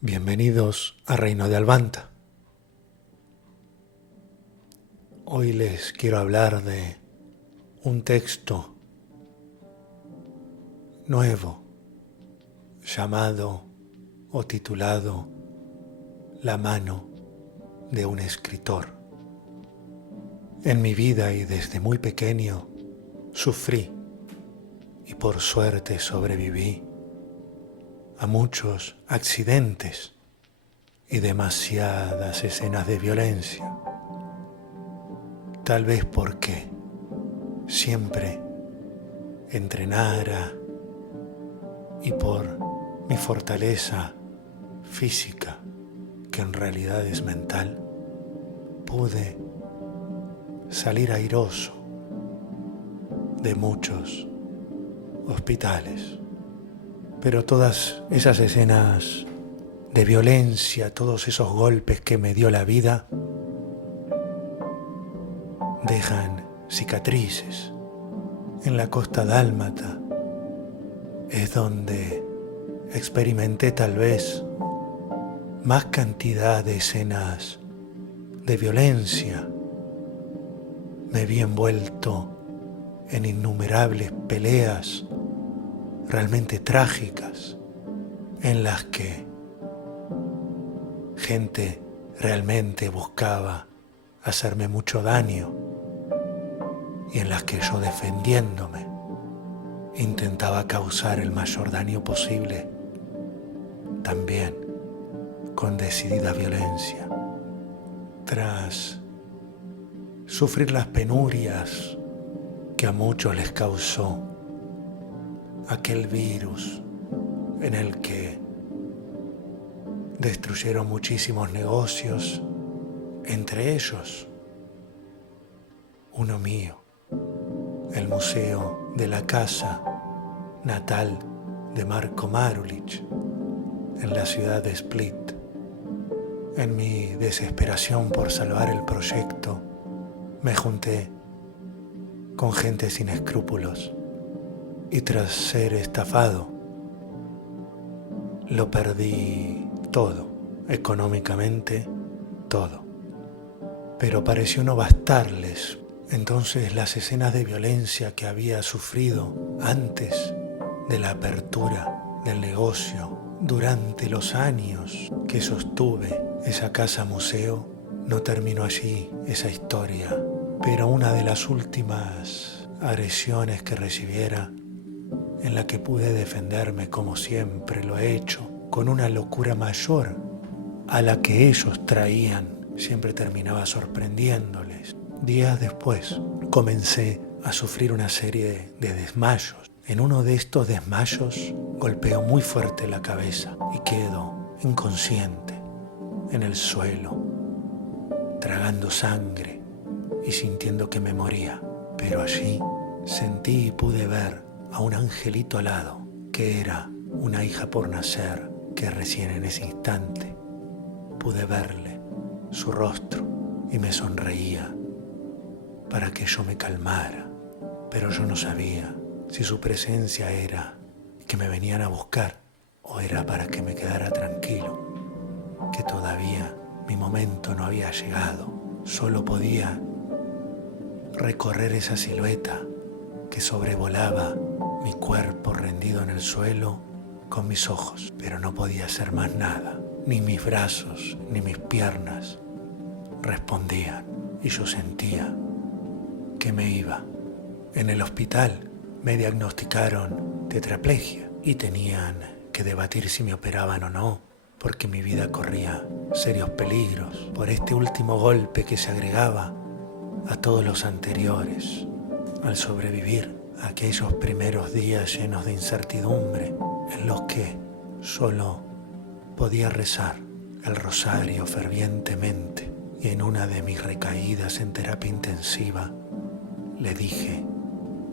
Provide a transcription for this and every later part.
Bienvenidos a Reino de Albanta. Hoy les quiero hablar de un texto nuevo llamado o titulado La mano de un escritor. En mi vida y desde muy pequeño sufrí y por suerte sobreviví a muchos accidentes y demasiadas escenas de violencia. Tal vez porque siempre entrenara y por mi fortaleza física, que en realidad es mental, pude salir airoso de muchos hospitales. Pero todas esas escenas de violencia, todos esos golpes que me dio la vida, dejan cicatrices. En la costa dálmata es donde experimenté tal vez más cantidad de escenas de violencia. Me vi envuelto en innumerables peleas realmente trágicas en las que gente realmente buscaba hacerme mucho daño y en las que yo, defendiéndome, intentaba causar el mayor daño posible, también con decidida violencia. Tras sufrir las penurias que a muchos les causó aquel virus en el que destruyeron muchísimos negocios, entre ellos uno mío, el museo de la casa natal de Marko Marulić en la ciudad de Split. En mi desesperación por salvar el proyecto, me junté con gente sin escrúpulos y tras ser estafado, lo perdí todo, económicamente todo. Pero pareció no bastarles. Entonces las escenas de violencia que había sufrido antes de la apertura del negocio, durante los años que sostuve esa casa museo, no terminó allí esa historia. Pero una de las últimas agresiones que recibiera, en la que pude defenderme como siempre lo he hecho, con una locura mayor a la que ellos traían, siempre terminaba sorprendiéndoles. Días después comencé a sufrir una serie de desmayos. En uno de estos desmayos golpeó muy fuerte la cabeza y quedo inconsciente en el suelo, tragando sangre y sintiendo que me moría. Pero allí sentí y pude ver a un angelito alado, que era una hija por nacer, que recién en ese instante pude verle su rostro y me sonreía para que yo me calmara. Pero yo no sabía si su presencia era que me venían a buscar o era para que me quedara tranquilo, que todavía mi momento no había llegado. Solo podía recorrer esa silueta que sobrevolaba mi cuerpo rendido en el suelo con mis ojos, pero no podía hacer más nada. Ni mis brazos ni mis piernas respondían y yo sentía que me iba. En el hospital me diagnosticaron tetraplegia y tenían que debatir si me operaban o no, porque mi vida corría serios peligros por este último golpe que se agregaba a todos los anteriores. Al sobrevivir a aquellos primeros días llenos de incertidumbre, en los que solo podía rezar el rosario fervientemente, y en una de mis recaídas en terapia intensiva le dije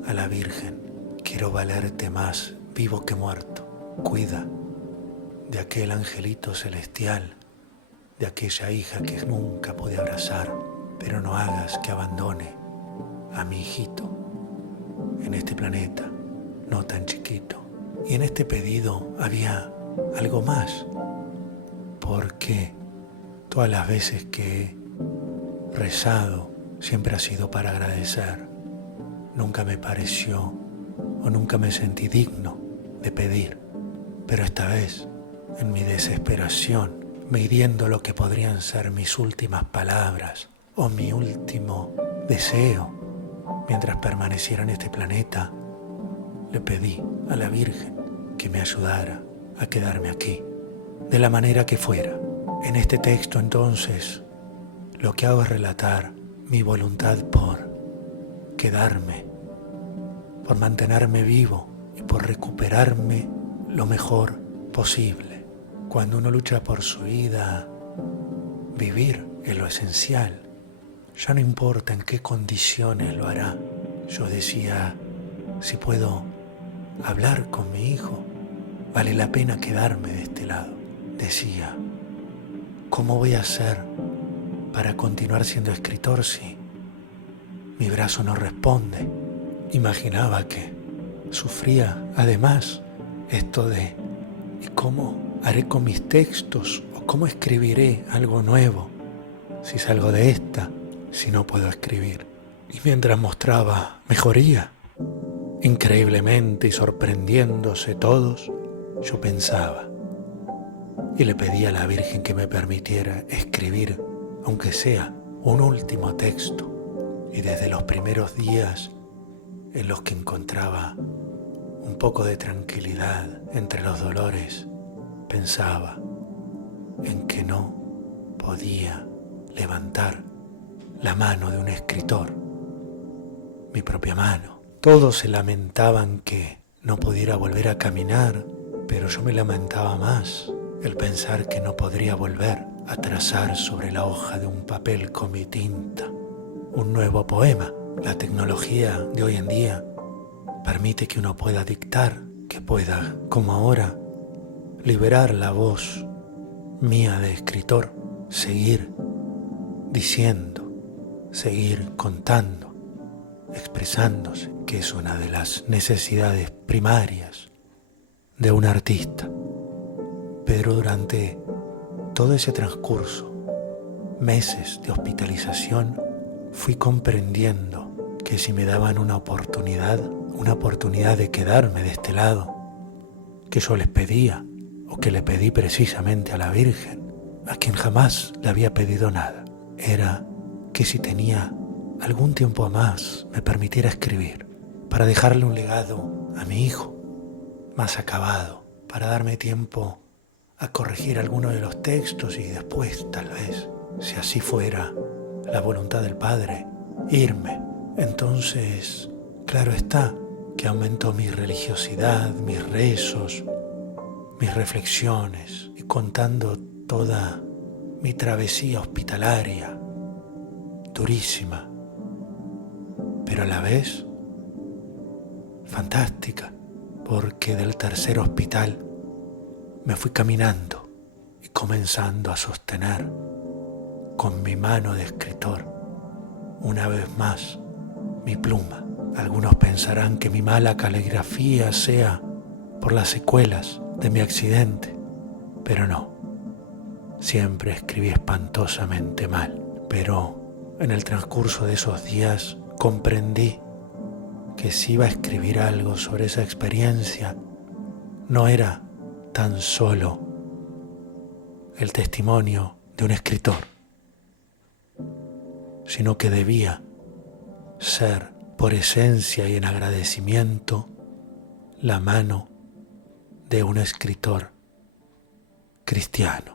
a la Virgen: quiero valerte más vivo que muerto. Cuida de aquel angelito celestial, de aquella hija que nunca pude abrazar, pero no hagas que abandone a mi hijito en este planeta no tan chiquito. Y en este pedido había algo más, porque todas las veces que he rezado siempre ha sido para agradecer. Nunca me pareció o nunca me sentí digno de pedir, pero esta vez, en mi desesperación, midiendo lo que podrían ser mis últimas palabras o mi último deseo mientras permaneciera en este planeta, le pedí a la Virgen que me ayudara a quedarme aquí, de la manera que fuera. En este texto, entonces, lo que hago es relatar mi voluntad por quedarme, por mantenerme vivo y por recuperarme lo mejor posible. Cuando uno lucha por su vida, vivir es lo esencial. Ya no importa en qué condiciones lo hará. Yo decía, si puedo hablar con mi hijo, vale la pena quedarme de este lado. Decía, ¿cómo voy a hacer para continuar siendo escritor si mi brazo no responde? Imaginaba que sufría además esto de ¿y cómo haré con mis textos? ¿O cómo escribiré algo nuevo si salgo de esta, si no puedo escribir? Y mientras mostraba mejoría, increíblemente y sorprendiéndose todos, yo pensaba y le pedí a la Virgen que me permitiera escribir, aunque sea un último texto. Y desde los primeros días en los que encontraba un poco de tranquilidad entre los dolores, pensaba en que no podía levantar la mano de un escritor, mi propia mano. Todos se lamentaban que no pudiera volver a caminar, pero yo me lamentaba más el pensar que no podría volver a trazar sobre la hoja de un papel con mi tinta un nuevo poema. La tecnología de hoy en día permite que uno pueda dictar, que pueda, como ahora, liberar la voz mía de escritor, seguir diciendo, seguir contando, expresándose, que es una de las necesidades primarias de un artista. Pero durante todo ese transcurso, meses de hospitalización, fui comprendiendo que si me daban una oportunidad de quedarme de este lado, que yo les pedía, o que le pedí precisamente a la Virgen, a quien jamás le había pedido nada, era que si tenía algún tiempo más me permitiera escribir, para dejarle un legado a mi hijo, más acabado, para darme tiempo a corregir alguno de los textos y después, tal vez, si así fuera la voluntad del Padre, irme. Entonces, claro está que aumentó mi religiosidad, mis rezos, mis reflexiones, y contando toda mi travesía hospitalaria, durísima, pero a la vez fantástica, porque del tercer hospital me fui caminando y comenzando a sostener con mi mano de escritor una vez más mi pluma. Algunos pensarán que mi mala caligrafía sea por las secuelas de mi accidente, pero no, siempre escribí espantosamente mal. Pero en el transcurso de esos días comprendí que si iba a escribir algo sobre esa experiencia, no era tan solo el testimonio de un escritor, sino que debía ser, por esencia y en agradecimiento, la mano de un escritor cristiano.